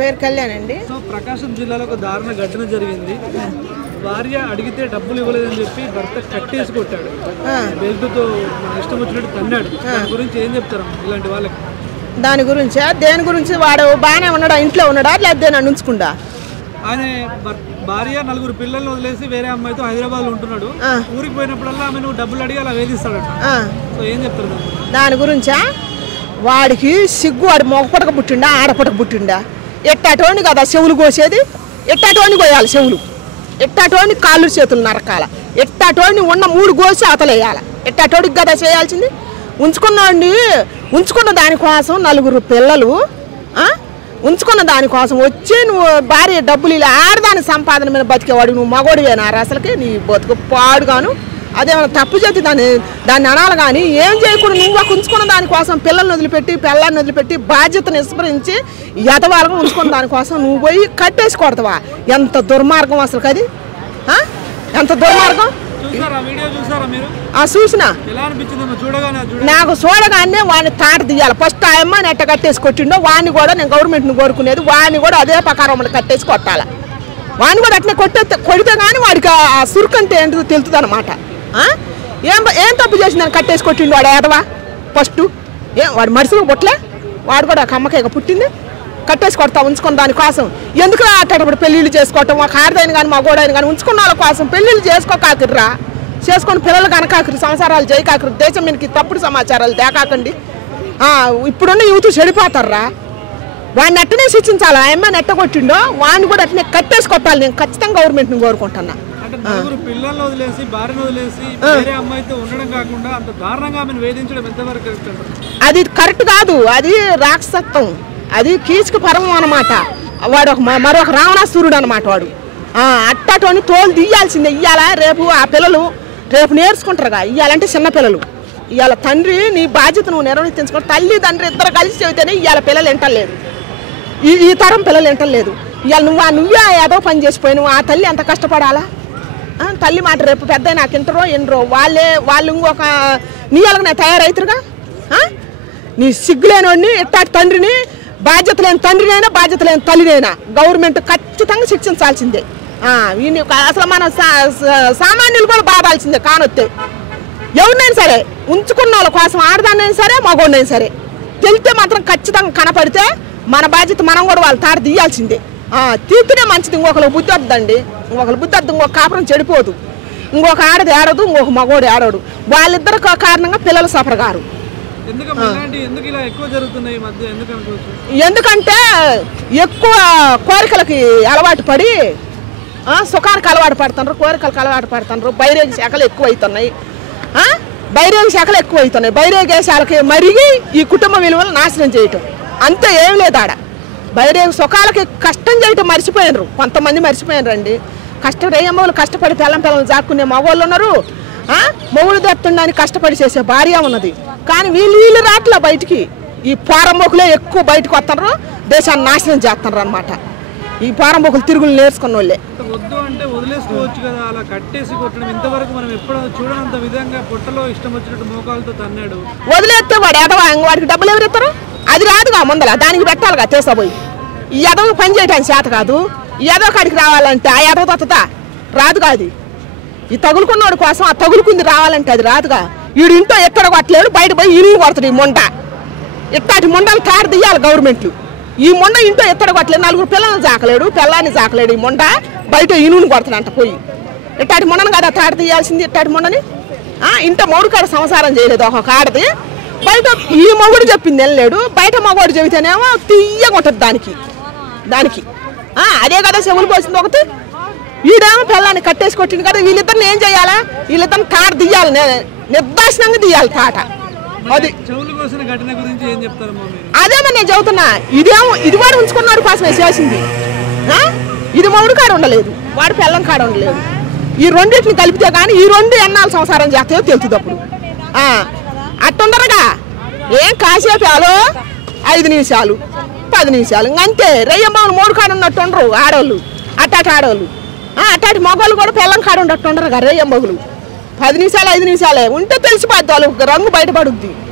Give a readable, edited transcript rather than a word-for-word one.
పేరు కళ్యాణ్ అండి. సో ప్రకాశం జిల్లాలో ఒక దారుణ ఘటన జరిగింది. భార్య అడిగితే డబ్బులు ఇవ్వలేదని చెప్పి భర్త కట్టేసి కొట్టాడు. బెల్ట్తో ఇష్టం వచ్చినట్టు తన్నాడు. దాని గురించి ఏం చెప్తారు ఇలాంటి వాళ్ళకి? దాని గురించా? దేని గురించి? వాడు బాగానే ఉన్నాడా? ఇంట్లో ఉన్నాడా లేకపోతే నన్ను ఉంచుకుంటా? ఆయన భార్య నలుగురు పిల్లల్ని వదిలేసి వేరే అమ్మాయితో హైదరాబాద్ లో ఉంటున్నాడు. ఊరికి పోయినప్పుడల్లా ఆమె నువ్వు డబ్బులు అడిగి అలా వేధిస్తాడట. సో ఏం చెప్తారు దాని గురించా? వాడికి సిగ్గు, వాడు మొగపటక పుట్టిండా ఆడపటక పుట్టిండా? ఎట్టాటోని కదా చెవులు కోసేది, ఎట్టాటోని కోయాలి చెవులు, ఎట్టాటోని కాళ్ళు చేతులు నరకాల, ఎట్టాటోని ఉన్న 3 కోసి అవతలేయాల, ఎట్టాటోడికి కదా చేయాల్సింది. ఉంచుకున్న దానికోసం 4 పిల్లలు, ఉంచుకున్న దానికోసం వచ్చి నువ్వు భార్య డబ్బులు ఇలా ఆడదాని సంపాదన మీద బతికేవాడు నువ్వు మగోడివేనారా? అసలుకి నీ బతుకు పాడుగాను. అదేమన్నా తప్పు చేతి దాన్ని అనాలి కానీ ఏం చేయకూడదు. నువ్వు ఉంచుకున్న దానికోసం పిల్లల్ని వదిలిపెట్టి పిల్లల్ని వదిలిపెట్టి బాధ్యతను విస్మరించి యథవాళ్ళగా ఉంచుకున్న దానికోసం నువ్వు పోయి కట్టేసి కొడతావా? ఎంత దుర్మార్గం అసలు అది, ఎంత దుర్మార్గం. చూసినా నాకు చూడగానే వాడిని తాట తీయాలి. ఫస్ట్ ఆ అమ్మాయిని ఎట్ట కట్టేసి కొట్టిండో వాడిని కూడా నేను గవర్నమెంట్ని కోరుకునేది, వాడిని కూడా అదే ప్రకారం కట్టేసి కొట్టాలి. వాడిని కూడా అట్నే కొడితే కానీ వాడికి ఆ సురుకంటే ఏంటో తెలుస్తుంది అనమాట. ఏం తప్పు చేసి నన్ను కట్టేసి కొట్టిండు వాడు ఏదవా? ఫస్ట్ వాడు మనుషులకు పుట్టలే, వాడు కూడా కమ్మకేక పుట్టింది. కట్టేసి కొడతా ఉంచుకున్న దానికోసం. ఎందుకు అట్టేటప్పుడు పెళ్ళిళ్ళు చేసుకోవటం? ఒక ఆడదైన కానీ మా గోడైన కానీ ఉంచుకున్న వాళ్ళ కోసం పెళ్ళిళ్ళు చేసుకోకాకిర్రా, చేసుకొని పిల్లలు కనకాకరి, సంసారాలు చేయకాకరి, దేశం మీదకి తప్పుడు సమాచారాలు తేకాకండి. ఇప్పుడున్న యూత్ చెడిపోతారా? వాడిని అట్టనే శిక్షించాలి. ఆ అమ్మాయిని ఎట్ట కొట్టిండో వాడిని కూడా అట్టనే కట్టేసి కొట్టాలి. నేను ఖచ్చితంగా గవర్నమెంట్ని కోరుకుంటున్నా. పిల్లల్ని వదిలేసి భార్యను వదిలేసి వేరే అమ్మాయితో ఉండడం కాకుండా అంత దారుణంగా ఆమెను వేధించడం ఎంతవరకు కరెక్ట్ అంటారు? అది కరెక్ట్ కాదు, అది రాక్షసత్వం, అది కీచుకు పరమం అనమాట. వాడు మరొక రావణాసురుడు అనమాట. వాడు అట్టటోని తోలు తీయాల్సిందే. ఇయ్యాల రేపు ఆ పిల్లలు రేపు నేర్చుకుంటారుగా. ఇయ్యాలంటే చిన్నపిల్లలు. ఇవాళ తండ్రి నీ బాధ్యత నువ్వు నిర్వర్తించుకో. తల్లి తండ్రి ఇద్దరు కలిసి చెబితేనే ఇవాళ పిల్లలు వింటలేదు, ఈ తరం పిల్లలు వింటలేదు. ఇవాళ నువ్వే ఏదో పని చేసిపోయి ఆ తల్లి ఎంత కష్టపడాలా? తల్లి మాట రేపు పెద్ద నాకు ఇంటరో వాళ్ళు ఇంకొక నీళ్ళగా తయారవుతారుగా. నీ సిగ్గులేనోడిని ఇట్టాటి తండ్రిని, బాధ్యత లేని తండ్రినైనా బాధ్యత లేని తల్లినైనా గవర్నమెంట్ ఖచ్చితంగా శిక్షించాల్సిందే. అసలు మన సామాన్యులు కూడా బాధాల్సిందే కానొత్తే. ఎవరినైనా సరే ఉంచుకున్న వాళ్ళ కోసం, ఆడదాన్నైనా సరే మగోడినైనా సరే తెలితే మాత్రం ఖచ్చితంగా కనపడితే మన బాధ్యత మనం కూడా వాళ్ళు తాట తీయాల్సిందే. తీర్చునే మంచిది. ఇంకొకరికి బుద్ధి వద్దండి, ఇంకొకరి బుద్ధి వద్దు. ఇంకొక కాపురం చెడిపోదు. ఇంకొక ఆడది ఆడదు, ఇంకొక మగోడు ఆడడు. వాళ్ళిద్దరు కారణంగా పిల్లలు సఫర్ గారు. ఎందుకంటే ఎక్కువ కోరికలకి అలవాటు పడి సుఖానికి అలవాటు పడుతున్నారు, కోరికలకు అలవాటు పడుతున్నారు. బైరేగ శాఖలు ఎక్కువ అవుతున్నాయి. బైరేగేశాలకి మరిగి ఈ కుటుంబ విలువలు నాశనం చేయటం అంతే, ఏం లేదు ఆడ. బైరేగ సుఖాలకి కష్టం చేయటం మర్చిపోయినరు, కొంతమంది మర్చిపోయినరండి. రేయమ్మలు కష్టపడి పిల్లలు జాక్కునే మగవాళ్ళు ఉన్నారు, మొగుడు దత్తుండని కష్టపడి చేసే భార్య ఉన్నది. కానీ వీళ్ళు రాట్లా బయటికి. ఈ పోరంబోకులే ఎక్కువ బయటకు వస్తున్నారు, దేశాన్ని నాశనం చేస్తున్నారు అనమాట. ఈ పోరంబోకులు తిరుగులు నేర్చుకున్న వాళ్ళే. వద్దు అంటే వదిలేసుకోవచ్చు కదా, అలా కట్టేసి కొట్టడం ఇంతవరకు మనం ఎప్పుడు చూడనంత విధంగా పొట్టలో ఇష్టం వచ్చినట్టు మోకాలతో తన్నాడు. వదిలేస్తే వాడు ఎదవా, వాడికి డబ్బులు ఎవరు ఇస్తారు? అది రాదుగా ముందల, దానికి పెట్టాలిగా తీసపోయి. ఈ ఎదవ పని చేయడానికి చేత కాదు. ఈ ఎదవ కాడికి రావాలంటే ఆ ఎదవ తొత్తదా రాదుగా. అది ఈ తగులుకున్నవాడి కోసం ఆ తగులుకుంది రావాలంటే అది రాదుగా. వీడు ఇంట్లో ఎక్కడ కొట్టలేడు, బయట పోయి ఇరుగు కొడతాడు. ఈ మొండ ఇట్లాంటి మొండలు తాడు తీయాలి గవర్నమెంట్లు. ఈ మొండ ఇంట్లో ఎక్కడ కొట్టలేదు, 4 పిల్లలు జాకలేడు, పిల్లాన్ని జాకలేడు. ఈ మొండ బయట ఇనుని కొడతాడంట పోయి. ఇట్లాంటి మొండను కదా తాడు తీయాల్సింది. ఇట్లాంటి మొండని ఇంట మొగుడు కాడ సంసారం చేయలేదు ఒక ఆడది, బయట ఈ మొగుడు చెప్పింది వెళ్ళలేడు, బయట మగవాడు చెబితేనేమో తీయగా ఉంటుంది దానికి. అదే కదా చెవులు పోసింది ఒకటి. వీడేమో పిల్లాన్ని కట్టేసి కొట్టింది కదా. వీళ్ళిద్దరిని ఏం చేయాలా? వీళ్ళిద్దరిని తాట తీయాలి, నిర్దాక్షిణంగా తీయాలి తాట. అది అదేమో నేను చెబుతున్నా. ఇది వాడు ఉంచుకున్నాడు కోసమే చేసింది. ఇది మొగుడు కాడ ఉండలేదు, వాడు పిల్లం కాడ ఉండలేదు. ఈ రెండింటిని కలిపితే కానీ ఈ 2 ఎన్నాళ్ళు సంసారం చేస్తాయో తెలుస్తుంది అప్పుడు. అట్టుండరుగా ఏం కాసేపు 5 నిమిషాలు 10 నిమిషాలు అంతే. రెయ్యమ్మలు 3 కాడ ఉన్నట్టు ఉండరు ఆడవాళ్ళు, అట్టాటి ఆడవాళ్ళు. అట్టాటి మగవాళ్ళు కూడా పిల్లం కాడ ఉండట్టు ఉండరు కదా రెయ్యమ్మగులు. 10 నిమిషాలు 5 నిమిషాలే ఉంటే తెలిసిపోద్ది, వాళ్ళు రంగు బయటపడుద్ది.